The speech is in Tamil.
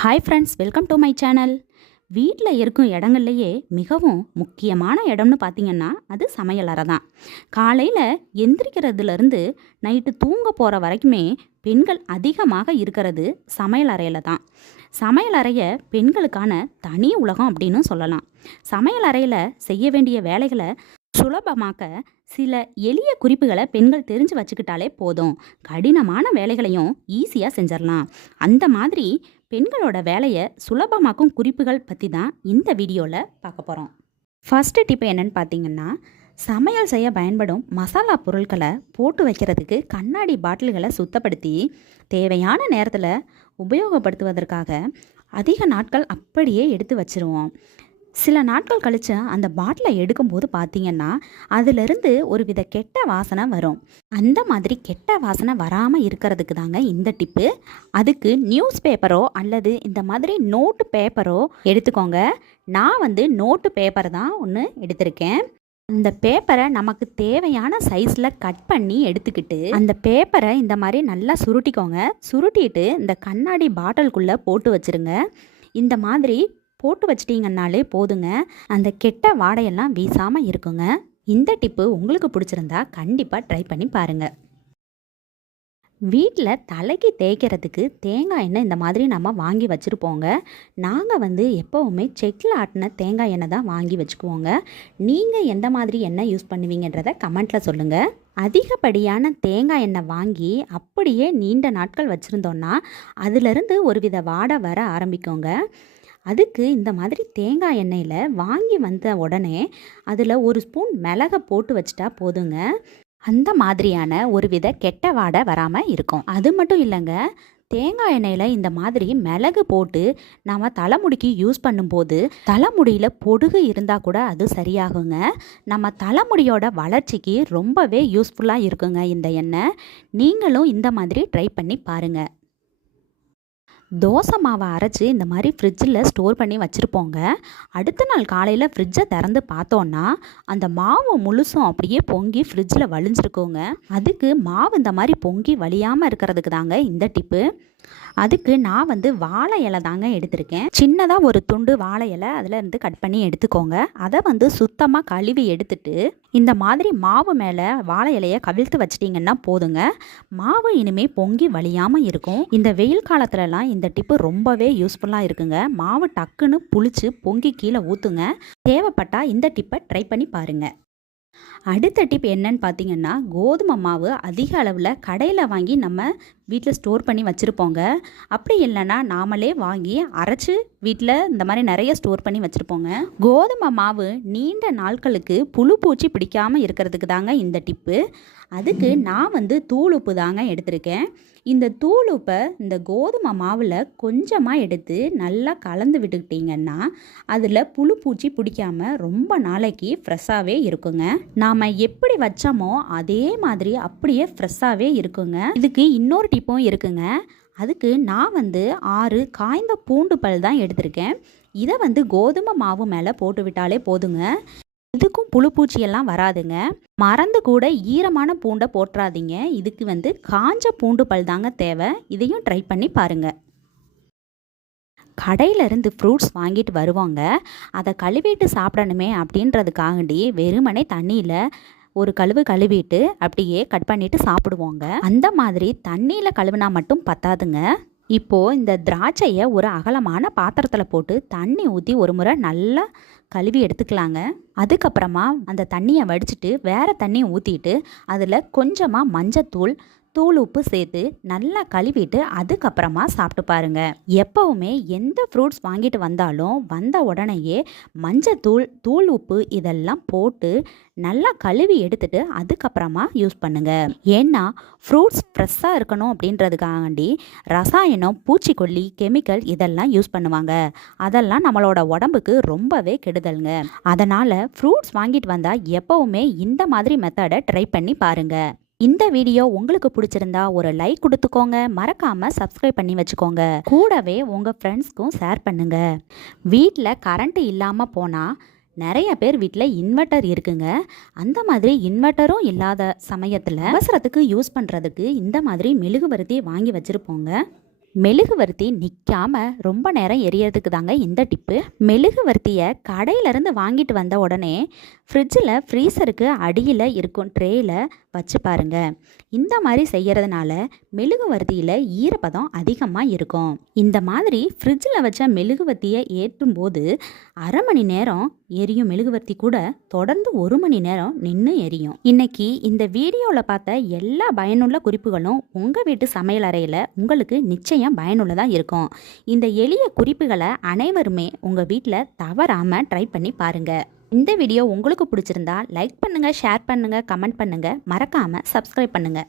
Hi friends welcome to my channel வீட்டில் இருக்கும் இடங்கள்லையே மிகவும் முக்கியமான இடம்னு பார்த்தீங்கன்னா அது சமையலறை தான். காலையில் எந்திரிக்கிறதுலேருந்து நைட்டு தூங்க போகிற வரைக்குமே பெண்கள் அதிகமாக இருக்கிறது சமையலறையில் தான். சமையலறையை பெண்களுக்கான தனி உலகம் அப்படின்னு சொல்லலாம். சமையலறையில் செய்ய வேண்டிய வேலைகளை சுலபமாக்க சில எளிய குறிப்புகளை பெண்கள் தெரிஞ்சு வச்சுக்கிட்டாலே போதும். கடினமான வேலைகளையும் ஈஸியாக செஞ்சிடலாம். அந்த மாதிரி பெண்களோட வேலையை சுலபமாக்கும் குறிப்புகள் பற்றி தான் இந்த வீடியோவில் பார்க்க போகிறோம் ஃபஸ்ட்டு டிப் என்னென்னு பார்த்தீங்கன்னா சமையல் செய்ய பயன்படும் மசாலா பொருட்களை போட்டு வைக்கிறதுக்கு கண்ணாடி பாட்டில்களை சுத்தப்படுத்தி தேவையான நேரத்தில் உபயோகப்படுத்துவதற்காக அதிக நாட்கள் அப்படியே எடுத்து வச்சிருவோம். சில நாட்கள் கழித்து அந்த பாட்டிலை எடுக்கும்போது பார்த்தீங்கன்னா அதிலிருந்து ஒரு வித கெட்ட வாசனை வரும். அந்த மாதிரி கெட்ட வாசனை வராமல் இருக்கிறதுக்கு தாங்க இந்த டிப்பு. அதுக்கு நியூஸ் பேப்பரோ அல்லது இந்த மாதிரி நோட்டு பேப்பரோ எடுத்துக்கோங்க. நான் வந்து நோட்டு பேப்பர் தான் ஒன்று எடுத்திருக்கேன். அந்த பேப்பரை நமக்கு தேவையான சைஸில் கட் பண்ணி எடுத்துக்கிட்டு அந்த பேப்பரை இந்த மாதிரி நல்லா சுருட்டிக்கோங்க. சுருட்டிட்டு இந்த கண்ணாடி பாட்டிலுக்குள்ளே போட்டு வச்சிருங்க. இந்த மாதிரி போட்டு வச்சிட்டிங்கன்னாலே போதுங்க. அந்த கெட்ட வாடையெல்லாம் வீசாமல் இருக்குங்க. இந்த டிப்பு உங்களுக்கு பிடிச்சிருந்தா கண்டிப்பாக ட்ரை பண்ணி பாருங்கள் வீட்டில் தலைக்கு தேய்க்கிறதுக்கு தேங்காய் எண்ணெய் இந்த மாதிரி நம்ம வாங்கி வச்சுருப்போங்க. நாங்கள் வந்து எப்போவுமே செக்கில் ஆட்டின தேங்காய் எண்ணெய் தான் வாங்கி வச்சுக்குவோங்க. நீங்கள் எந்த மாதிரி எண்ணெய் யூஸ் பண்ணுவீங்கன்றதை கமெண்ட்டில் சொல்லுங்கள் அதிகப்படியான தேங்காய் எண்ணெய் வாங்கி அப்படியே நீண்ட நாட்கள் வச்சுருந்தோன்னா அதிலிருந்து ஒரு வித வாடை வர ஆரம்பிக்கோங்க. அதுக்கு இந்த மாதிரி தேங்காய் எண்ணெயில் வாங்கி வந்த உடனே அதில் ஒரு ஸ்பூன் மிளகை போட்டு வச்சிட்டா போதுங்க. அந்த மாதிரியான ஒரு வித கெட்ட வாடை வராமல் இருக்கும். அது மட்டும் இல்லைங்க தேங்காய் எண்ணெயில் இந்த மாதிரி மிளகு போட்டு நாம் தலைமுடிக்கு யூஸ் பண்ணும்போது தலைமுடியில் பொடுகு இருந்தால் கூட அது சரியாகுங்க. நம்ம தலைமுடியோட வளர்ச்சிக்கு ரொம்பவே யூஸ்ஃபுல்லாக இருக்குங்க இந்த எண்ணெய். நீங்களும் இந்த மாதிரி ட்ரை பண்ணி பாருங்கள் தோசை மாவை அரைச்சி இந்த மாதிரி ஃப்ரிட்ஜில் ஸ்டோர் பண்ணி வச்சுருப்போங்க. அடுத்த நாள் காலையில் ஃப்ரிட்ஜை திறந்து பார்த்தோன்னா அந்த மாவு முழுசும் அப்படியே பொங்கி ஃப்ரிட்ஜில் வலிஞ்சிருக்கோங்க அதுக்கு மாவு இந்த மாதிரி பொங்கி வலியாமல் இருக்கிறதுக்கு தாங்க இந்த டிப்பு அதுக்கு நான் வந்து வாழை இலை தாங்க எடுத்திருக்கேன். சின்னதாக ஒரு துண்டு வாழை இலை அதில் இருந்து கட் பண்ணி எடுத்துக்கோங்க. அதை வந்து சுத்தமாக கழுவி எடுத்துட்டு இந்த மாதிரி மாவு மேலே வாழை இலையை கவிழ்த்து வச்சிட்டிங்கன்னா போதுங்க. மாவு இனிமேல் பொங்கி வலியாமல் இருக்கும். இந்த வெயில் காலத்துலலாம் இந்த டிப்பு ரொம்பவே யூஸ்ஃபுல்லாக இருக்குங்க. மாவு டக்குன்னு புளிச்சு பொங்கி கீழே ஊற்றுங்க தேவைப்பட்டால் இந்த டிப்பை ட்ரை பண்ணி பாருங்கள் அடுத்த டிப் என்னன்னு பார்த்தீங்கன்னா கோதுமை மாவு அதிக அளவில் கடையில் வாங்கி நம்ம வீட்டில் ஸ்டோர் பண்ணி வச்சுருப்போங்க. அப்படி இல்லைன்னா நாமளே வாங்கி அரைச்சி வீட்டில் இந்த மாதிரி நிறைய ஸ்டோர் பண்ணி வச்சுருப்போங்க. கோதுமை மாவு நீண்ட நாட்களுக்கு புழு பூச்சி பிடிக்காமல் இருக்கிறதுக்கு தாங்க இந்த டிப்பு. அதுக்கு நான் வந்து தூள் உப்பு தாங்க எடுத்திருக்கேன். இந்த தூள் உப்பை இந்த கோதுமை மாவில் கொஞ்சமாக எடுத்து நல்லா கலந்து விட்டுக்கிட்டிங்கன்னா அதில் புழு பூச்சி பிடிக்காம ரொம்ப நாளைக்கு ஃப்ரெஷ்ஷாகவே இருக்குங்க. நாம் எப்படி வச்சோமோ அதே மாதிரி அப்படியே ஃப்ரெஷ்ஷாகவே இருக்குங்க. இதுக்கு இன்னொரு டிப்பும் இருக்குங்க. அதுக்கு நான் வந்து ஆறு காய்ந்த பூண்டு பல் தான் எடுத்திருக்கேன். இதை வந்து கோதுமை மாவு மேலே போட்டு விட்டாலே போதுங்க. இதுக்கும் புழு பூச்சியெல்லாம் வராதுங்க. மறந்து கூட ஈரமான பூண்டை போட்டுறாதீங்க இதுக்கு வந்து காஞ்ச பூண்டு பல் தாங்க தேவை. இதையும் ட்ரை பண்ணி பாருங்கள் கடையிலேருந்து ஃப்ரூட்ஸ் வாங்கிட்டு வருவாங்க. அதை கழுவிட்டு சாப்பிடணுமே அப்படின்றதுக்காகண்டி வெறுமனே தண்ணியில் ஒரு கழுவு கழுவிட்டு அப்படியே கட் பண்ணிட்டு சாப்பிடுவோங்க. அந்த மாதிரி தண்ணியில் கழுவினா மட்டும் பத்தாதுங்க. இப்போது இந்த திராட்சையை ஒரு அகலமான பாத்திரத்தில் போட்டு தண்ணி ஊற்றி ஒரு முறை நல்லா கழுவி எடுத்துக்கலாங்க. அதுக்கப்புறமா அந்த தண்ணியை வடிச்சிட்டு வேறு தண்ணியை ஊற்றிட்டு அதில் கொஞ்சமாக மஞ்சத்தூள் தூள் உப்பு சேர்த்து நல்லா கழுவிட்டு அதுக்கப்புறமா சாப்பிட்டு பாருங்க. எப்பவுமே எந்த ஃப்ரூட்ஸ் வாங்கிட்டு வந்தாலும் வந்த உடனேயே மஞ்சத்தூள் தூள் உப்பு இதெல்லாம் போட்டு நல்லா கழுவி எடுத்துட்டு அதுக்கப்புறமா யூஸ் பண்ணுங்க. ஏன்னா ஃப்ரூட்ஸ் ஃப்ரெஷ்ஷாக இருக்கணும் அப்படின்றதுக்காண்டி ரசாயனம் பூச்சிக்கொல்லி கெமிக்கல் இதெல்லாம் யூஸ் பண்ணுவாங்க. அதெல்லாம் நம்மளோட உடம்புக்கு ரொம்பவே கெடுதல்ங்க. அதனால் ஃப்ரூட்ஸ் வாங்கிட்டு வந்தால் எப்போவுமே இந்த மாதிரி மெத்தடை ட்ரை பண்ணி பாருங்கள் இந்த வீடியோ உங்களுக்கு பிடிச்சிருந்தா ஒரு லைக் கொடுத்துக்கோங்க. மறக்காம சப்ஸ்கிரைப் பண்ணி வச்சுக்கோங்க. கூடவே உங்க ஃப்ரெண்ட்ஸ்க்கும் ஷேர் பண்ணுங்க. வீட்டில் கரண்ட் இல்லாமல் போனால் நிறைய பேர் வீட்டில் இன்வெர்ட்டர் இருக்குங்க. அந்த மாதிரி இன்வெர்ட்டரும் இல்லாத சமயத்தில் அவசரத்துக்கு யூஸ் பண்ணுறதுக்கு இந்த மாதிரி மெழுகுவர்த்தி வாங்கி வச்சுருப்போங்க. மெழுகுவர்த்தி நிற்காம ரொம்ப நேரம் எரியறதுக்கு தாங்க இந்த டிப்பு. மெழுகுவர்த்தியை கடையிலேருந்து வாங்கிட்டு வந்த உடனே ஃப்ரிட்ஜில் ஃப்ரீசருக்கு அடியில் இருக்கும் ட்ரேயில் வச்சு பாருங்க. இந்த மாதிரி செய்கிறதுனால மெழுகுவர்த்தியில் ஈரப்பதம் அதிகமாக இருக்கும். இந்த மாதிரி ஃப்ரிட்ஜில் வச்ச மெழுகுவர்த்தியை ஏற்றும் போது அரை மணி நேரம் எரியும் மெழுகுவர்த்தி கூட தொடர்ந்து ஒரு மணி நேரம் நின்று எரியும். இன்னைக்கு இந்த வீடியோவில் பார்த்த எல்லா பயனுள்ள குறிப்புகளும் உங்கள் வீட்டு சமையல் அறையில் உங்களுக்கு நிச்சயம் பயனுள்ளதாக இருக்கும். இந்த எளிய குறிப்புகளை அனைவருமே உங்கள் வீட்டில் தவறாமல் ட்ரை பண்ணி பாருங்கள் இந்த வீடியோ உங்களுக்கு பிடிச்சிருந்தா லைக் பண்ணுங்கள் ஷேர் பண்ணுங்கள் கமெண்ட் பண்ணுங்கள் மறக்காமல் சப்ஸ்கிரைப் பண்ணுங்கள்